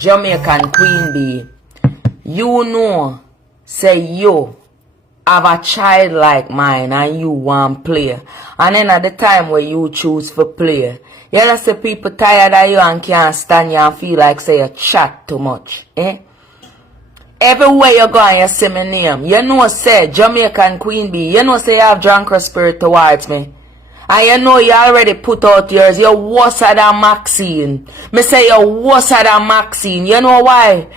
Jamaican Queen Bee, you know, say you have a child like mine and you want play. And then at the time where you choose for play, you know say people tired of you and can't stand you and feel like say you chat too much. Everywhere you go and you say my name, you know say Jamaican Queen Bee, you know say you have drunken spirit towards me. And you know you already put out yours. You're worse than Maxine. Me say you're worse than Maxine. You know why?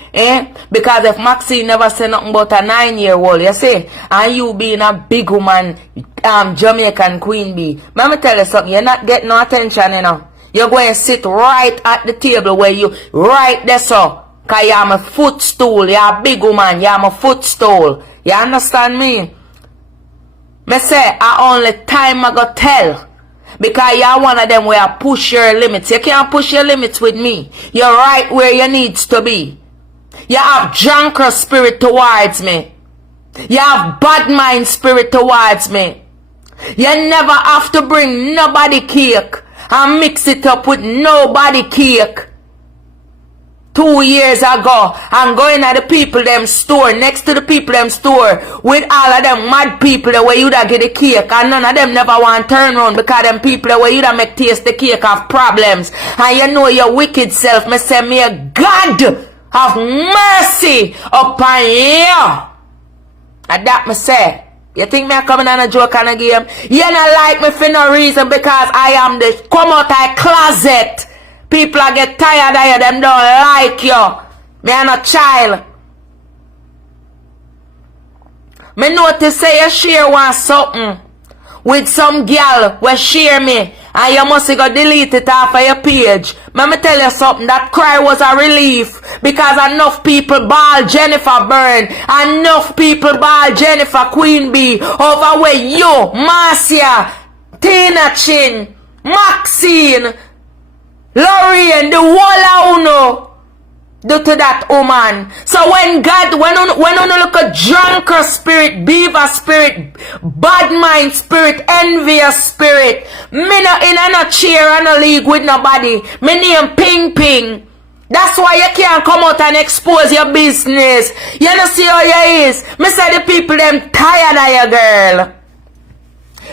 Because if Maxine never say nothing about a 9-year-old, you see, and you being a big woman, Jamaican Queen Bee, let me tell you something. You're not getting no attention, you know. You're going to sit right at the table where you, right there, so. Because you're my footstool. You're a big woman. You're my footstool. You understand me? Me say, I only time I go tell. Because you're one of them where I push your limits. You can't push your limits with me. You're right where you needs to be. You have drunken spirit towards me. You have bad mind spirit towards me. You never have to bring nobody cake and mix it up with nobody cake. 2 years ago, I'm going at the people them store, next to the people them store, with all of them mad people the way you da get the cake, and none of them never want to turn around because them people the way you da make taste the cake have problems. And you know your wicked self, me say, may God have mercy upon you. And that me say, you think me coming on a joke and a game? You not like me for no reason because I am the come out of closet. People are get tired of you, them don't like you. Me am a child. Me notice say you share one something with some girl who share me and you must go delete it off of your page. Let me tell you something, that cry was a relief because enough people ball Jennifer Byrne, enough people ball Jennifer Queen Bee over where you, Marcia, Tina Chin, Maxine, Lorraine, the whole uno do to that woman. So when God, when you look at drunken spirit, beaver spirit, bad mind spirit, envious spirit, me no in a chair and a league with nobody. Me name Ping Ping. That's why you can't come out and expose your business. You know see how you is. Me say the people them tired of you, girl.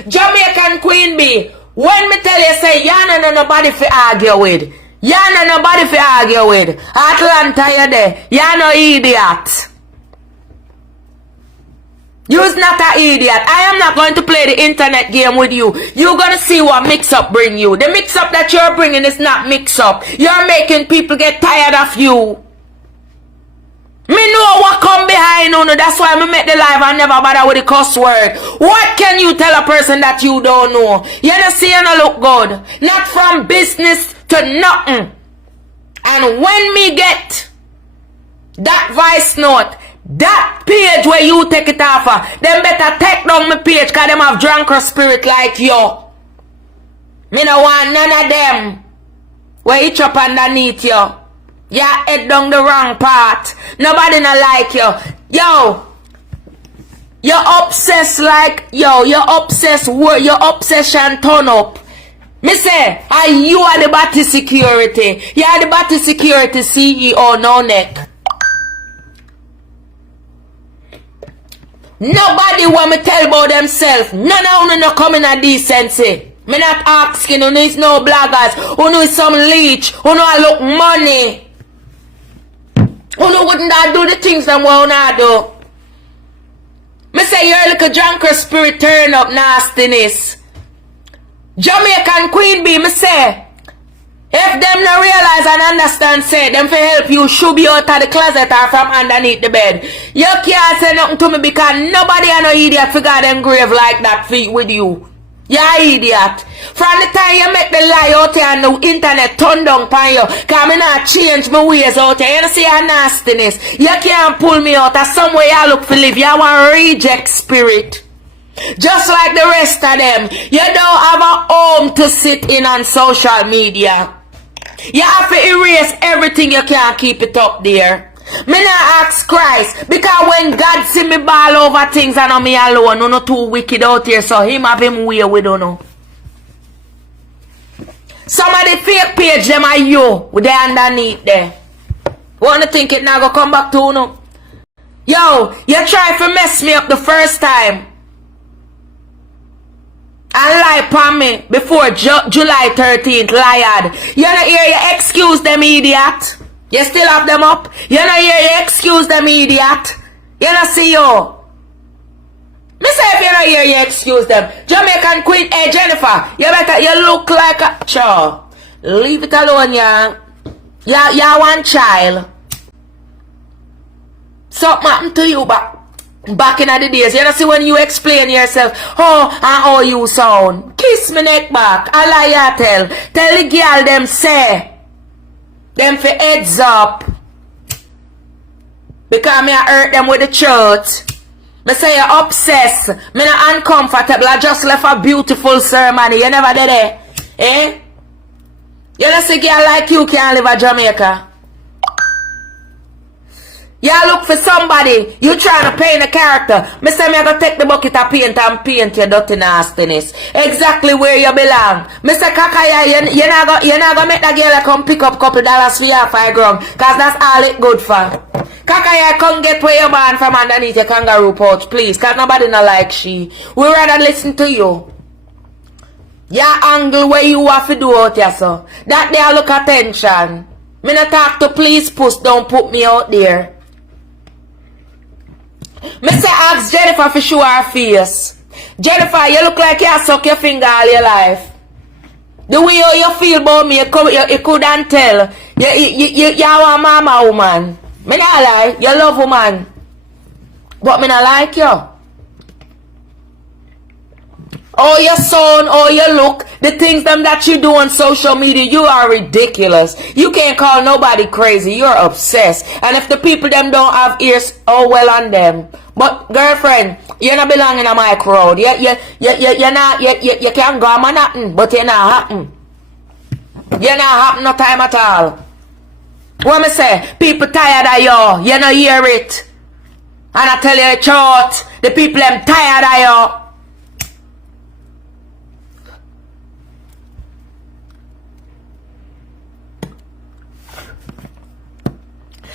Jamaican Queen Bee. When me tell you, say, you know nobody for argue with. You know nobody for argue with. Atlanta, you there. You no idiot. You's not an idiot. I am not going to play the internet game with you. You're going to see what mix-up bring you. The mix-up that you're bringing is not mix-up. You're making people get tired of you. Me know what come behind you. That's why I make the live and never bother with the cuss word. What can you tell a person that you don't know? You don't see you don't look good. Not from business to nothing. And when me get that voice note, that page where you take it off of, them better take down my page because them have drunken spirit like you. Me no want none of them where each up underneath you. Yeah, head down the wrong part. Nobody not like you. Yo, you're obsessed like, yo, you're obsessed, your obsession turn up. Me say, and you are the Batty Security. You are the Batty Security CEO, no neck. Nobody want me tell about themselves. None of them no coming at decency. Me not asking, who is no bloggers, who is some leech, who know I look money. Who wouldn't I do the things that won't I do? Me say you're like a drunken spirit turn up nastiness. Jamaican Queen Bee, me say, if them not realize and understand, say, them for help you should be out of the closet or from underneath the bed. You can't say nothing to me because nobody are no idiot for God them grave like that with you. You're idiot. From the time you make the lie out here and the internet turn down upon you, because I not change my ways out here. You don't see your nastiness. You can't pull me out of somewhere you look for live. You want reject spirit. Just like the rest of them. You don't have a home to sit in on social media. You have to erase everything you can't keep it up there. Me not ask Christ, because when God see me ball over things and I'm me alone, no too wicked out here, so him have him way we don't know. Some of the fake page them are you, with the underneath there. Wanna think it now go come back to no? Yo, you try to mess me up the first time. And lie upon me before July 13th, liar. You don't hear you excuse them, idiot. You still have them up. You don't hear you excuse them, idiot. You don't see you. Me say if you don't hear you excuse them. Jamaican Queen, hey Jennifer, you look like a... Sure. Leave it alone, yeah. You're one child. Something happened to you back in the days. You know see when you explain yourself, oh, and how you sound. Kiss me neck back. I lie you tell the girl them say. Them for heads up. Because me I hurt them with the truth. Me say you're obsessed. Me not uncomfortable. I just left a beautiful ceremony. You never did it. Eh? You know see girl like you can't live in Jamaica. You look for somebody. You trying to paint a character. Me say me I go take the bucket of paint and paint your dirty nastiness. Exactly where you belong. Me say Kakaya, you not gonna make that girl come pick up couple dollars for your 5 grand. Cause that's all it good for. Kakaya, come get where you're born from underneath your kangaroo pouch, please. Cause nobody not like she. We rather listen to you. Your angle where you have to do out here, so. That there look attention. Me not talk to please puss, don't put me out there. Me say ask Jennifer for show her face. Jennifer, you look like you suck your finger all your life. The way you feel about me, you couldn't tell. You are a mama woman. Me not lie, you love woman. But me not like you. Oh, your son, oh, your look, the things them that you do on social media, you are ridiculous. You can't call nobody crazy. You're obsessed. And if the people them don't have ears, oh well on them. But girlfriend, you not belong in my crowd. You can't go on nothing, but you not happen. You not happen no time at all. What me say? People tired of you. You not hear it. And I tell you the truth. The people them tired of you.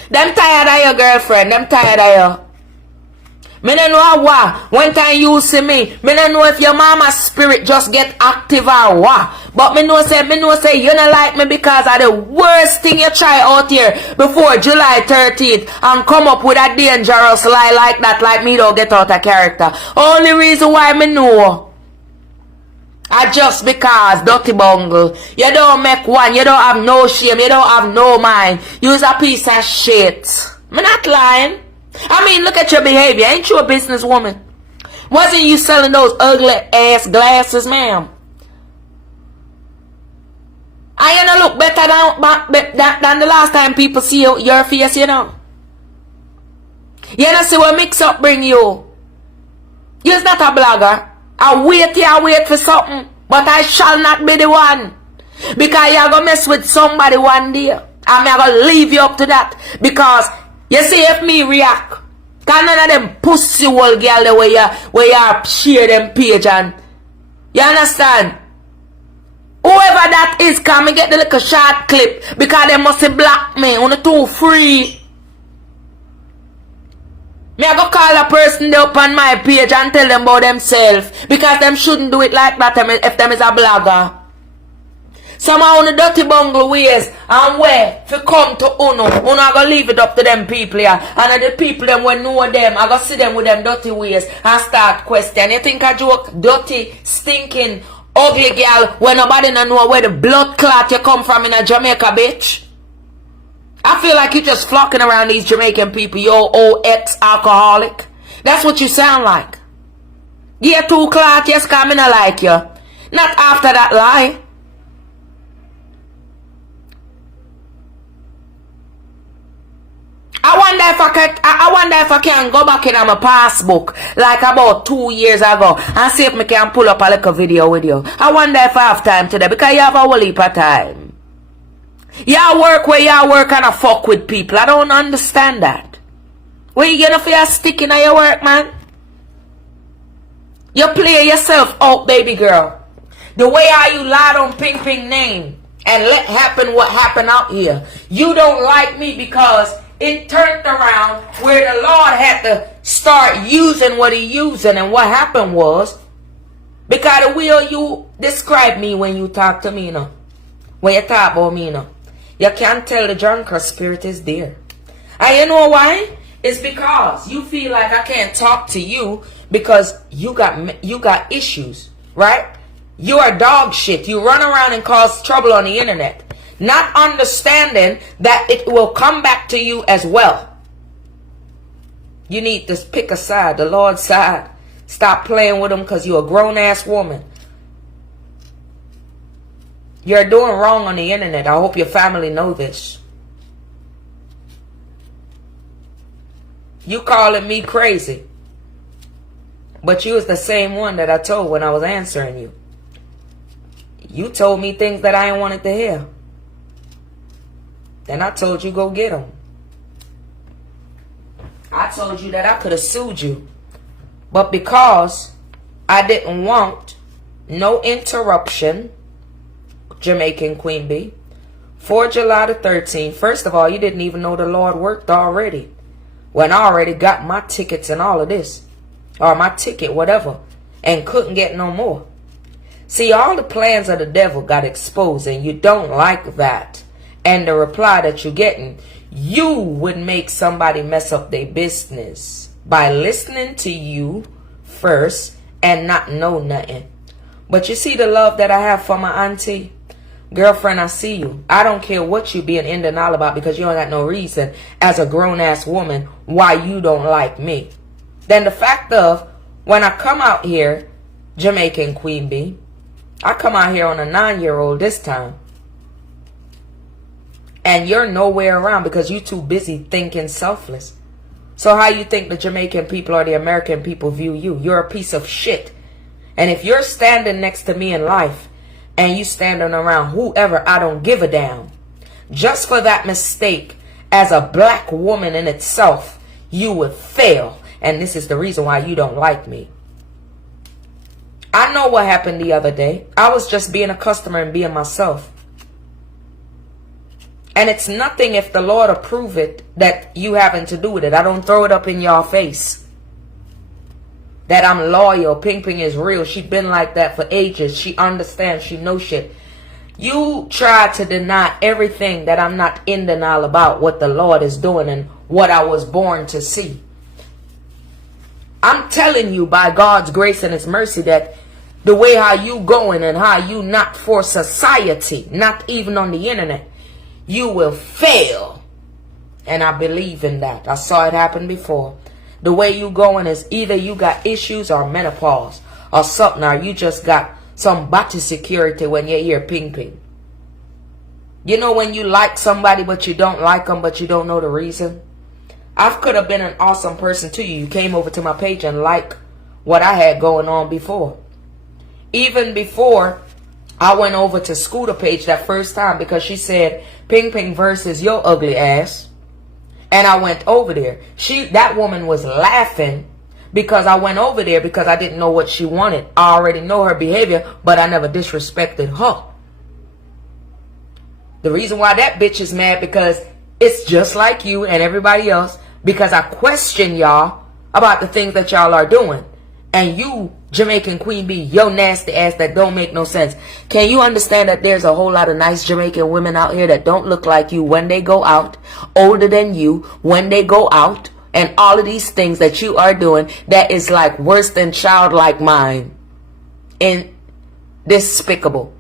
Them tired of your girlfriend. Them tired of you. Me don't know what. One time you see me don't know if your mama's spirit just get active or what. But me know say you don't like me because of the worst thing you try out here before July 13th and come up with a dangerous lie like that, like me don't get out of character. Only reason why me know. I just because, dirty bungle. You don't make one. You don't have no shame. You don't have no mind. You's a piece of shit. Me not lying. I mean, look at your behavior. Ain't you a businesswoman? Wasn't you selling those ugly ass glasses, ma'am? I ain't look better than the last time people see your face, you know. You know see what mix up bring you. You're not a blogger. I wait for something, but I shall not be the one. Because you're going to mess with somebody one day. And I'm going to leave you up to that. Because, you see if me react. Because none of them pussy old girl the way you share them page and, you understand? Whoever that is, come and get the little short clip. Because they must block me. On the too free. Me I go call a person there up on my page and tell them about themselves. Because them shouldn't do it like that if them is a blogger. Somehow on the dirty bungle ways and where if you come to Uno I go leave it up to them people here. And the people them when know them, I go see them with them dirty ways and start question. You think I joke? Dirty, stinking, ugly girl when nobody know where the blood clot you come from in a Jamaica, bitch. I feel like you're just flocking around these Jamaican people. Yo, old ex-alcoholic. That's what you sound like. Yeah, too clot, yes, coming I like you. Not after that lie. I wonder if I can go back in my passbook like about 2 years ago and see if I can pull up a little video with you. I wonder if I have time today because you have a whole heap of time. Y'all work where y'all work and I fuck with people. I don't understand that. Where you gonna feel sticking at your work, man? You play yourself out, baby girl. The way how you lie on Ping Ping name and let happen what happened out here. You don't like me because it turned around where the Lord had to start using what he using. And what happened was, because the way you describe me when you talk to me, when you talk about me, you can't tell the drunkard spirit is there. And you know why? It's because you feel like I can't talk to you because you got issues, right? You are dog shit. You run around and cause trouble on the internet, not understanding that it will come back to you as well. You need to pick a side, the Lord's side. Stop playing with them because you're a grown-ass woman. You're doing wrong on the internet. I hope your family know this. You calling me crazy. But you was the same one that I told when I was answering you. You told me things that I ain't wanted to hear. Then I told you go get them. I told you that I could have sued you. But because I didn't want no interruption, Jamaican Queen Bee, for July the 13th, first of all, you didn't even know the Lord worked already. When I already got my tickets and all of this. Or my ticket, whatever. And couldn't get no more. See, all the plans of the devil got exposed and you don't like that. And the reply that you're getting, you would make somebody mess up their business by listening to you first and not know nothing. But you see the love that I have for my auntie? Girlfriend, I see you. I don't care what you being in denial about because you don't got no reason as a grown-ass woman why you don't like me. Then the fact of, when I come out here, Jamaican Queen Bee, I come out here on a 9-year-old this time. And you're nowhere around because you're too busy thinking selfless. So how you think the Jamaican people or the American people view you? You're a piece of shit. And if you're standing next to me in life and you standing around whoever, I don't give a damn. Just for that mistake as a black woman in itself, you would fail. And this is the reason why you don't like me. I know what happened the other day. I was just being a customer and being myself. And it's nothing if the Lord approve it that you having to do with it. I don't throw it up in your face. That I'm loyal. Ping Ping is real. She's been like that for ages. She understands. She knows shit. You try to deny everything that I'm not in denial about what the Lord is doing and what I was born to see. I'm telling you by God's grace and his mercy that the way how you going and how you not for society, not even on the internet, you will fail. And I believe in that. I saw it happen before. The way you going is either you got issues or menopause or something, or you just got some body security when you hear Ping Ping. You know when you like somebody but you don't like them but you don't know the reason? I could have been an awesome person to you. You came over to my page and liked what I had going on before. Even before I went over to Scooter page that first time because she said Ping Ping versus your ugly ass. And I went over there. That woman was laughing because I went over there because I didn't know what she wanted. I already know her behavior, but I never disrespected her. The reason why that bitch is mad because it's just like you and everybody else, because I question y'all about the things that y'all are doing. And you, Jamaican Queen Bee, yo nasty ass that don't make no sense. Can you understand that there's a whole lot of nice Jamaican women out here that don't look like you when they go out, older than you when they go out, and all of these things that you are doing that is like worse than childlike mine. And despicable.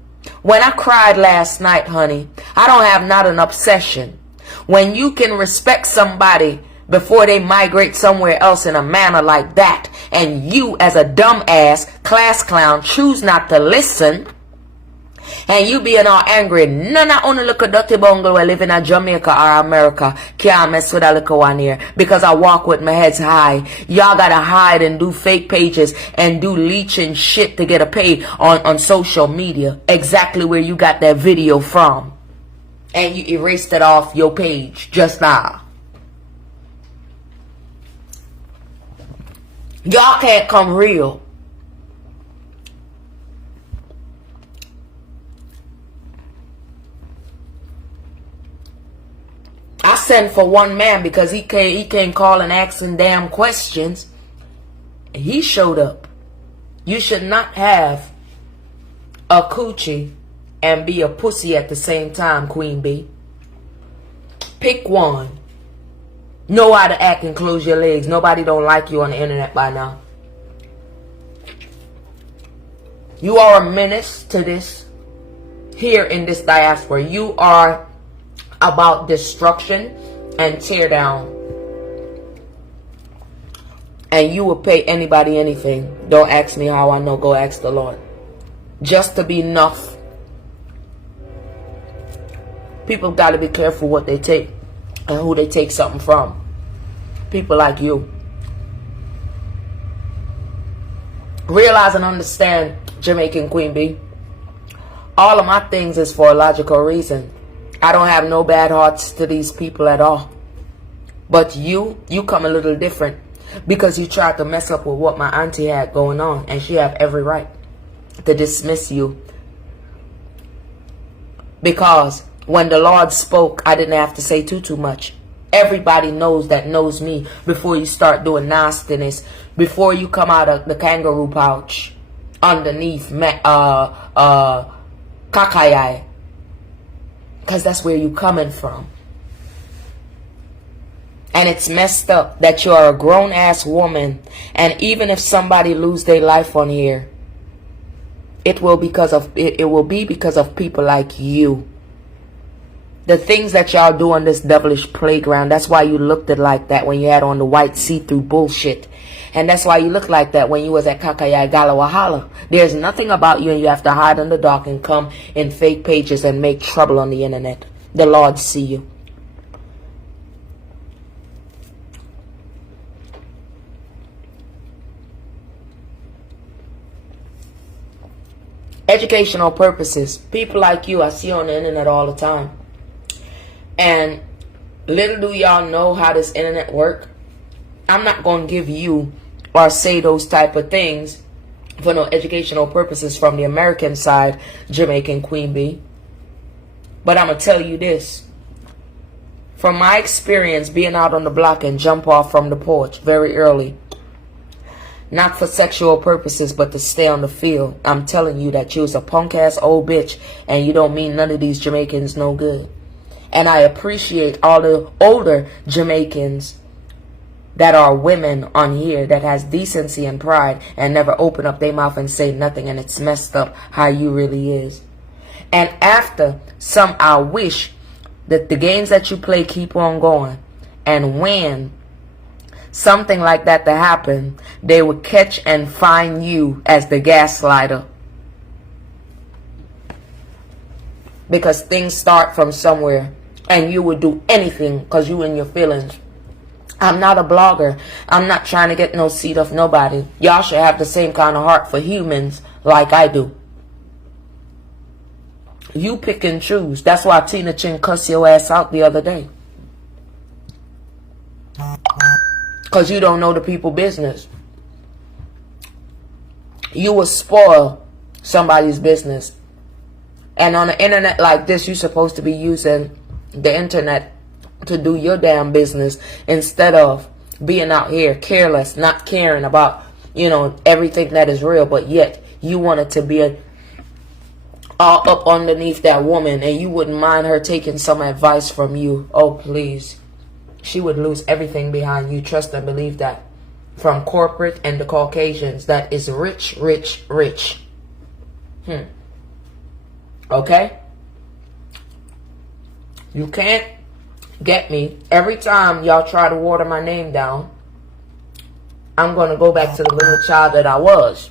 When I cried last night, honey, I don't have not an obsession. When you can respect somebody before they migrate somewhere else in a manner like that, and you as a dumbass class clown choose not to listen, and you being all angry, none of only look a dirty bungle who live in a Jamaica or America can't mess with a little one here because I walk with my heads high. Y'all gotta hide and do fake pages and do leeching shit to get a pay on social media. Exactly where you got that video from. And you erased it off your page just now. Y'all can't come real. sent for one man because he came calling, asking damn questions. And he showed up. You should not have a coochie and be a pussy at the same time, Queen Bee. Pick one. Know how to act and close your legs. Nobody don't like you on the internet by now. You are a menace to this. Here in this diaspora, you are about destruction and tear down. And you will pay anybody anything. Don't ask me how I know. Go ask the Lord. Just to be enough. People got to be careful what they take and who they take something from. People like you. Realize and understand, Jamaican Queen Bee. All of my things is for a logical reason. I don't have no bad hearts to these people at all. But you come a little different. Because you tried to mess up with what my auntie had going on. And she have every right to dismiss you. Because when the Lord spoke, I didn't have to say too much. Everybody knows that knows me before you start doing nastiness. Before you come out of the kangaroo pouch. Underneath kakayai. Because that's where you coming from. And it's messed up that you are a grown-ass woman. And even if somebody lose their life on here, it will be because of people like you. The things that y'all do on this devilish playground, that's why you looked it like that when you had on the white see-through bullshit. And that's why you look like that when you was at Kakayai Galawahala. There's nothing about you and you have to hide in the dark and come in fake pages and make trouble on the internet. The Lord see you. Educational purposes. People like you I see on the internet all the time. And little do y'all know how this internet work. I'm not going to give you or say those type of things for no educational purposes from the American side, Jamaican Queen Bee. But I'm going to tell you this. From my experience being out on the block and jump off from the porch very early. Not for sexual purposes, but to stay on the field. I'm telling you that you was a punk-ass old bitch and you don't mean none of these Jamaicans no good. And I appreciate all the older Jamaicans that are women on here that has decency and pride and never open up their mouth and say nothing, and it's messed up how you really is. And after I wish that the games that you play keep on going, and when something like that to happen, they would catch and find you as the gaslighter. Because things start from somewhere. And you would do anything because you in your feelings. I'm not a blogger. I'm not trying to get no seat of nobody. Y'all should have the same kind of heart for humans like I do. You pick and choose. That's why Tina Chin cussed your ass out the other day. Because you don't know the people business. You will spoil somebody's business. And on the internet like this, you're supposed to be using the internet to do your damn business instead of being out here careless, not caring about, everything that is real. But yet you wanted to be all up underneath that woman and you wouldn't mind her taking some advice from you. Oh, please. She would lose everything behind you. Trust and believe that. From corporate and the Caucasians that is rich, rich, rich. Okay? You can't get me. Every time y'all try to water my name down, I'm going to go back to the little child that I was.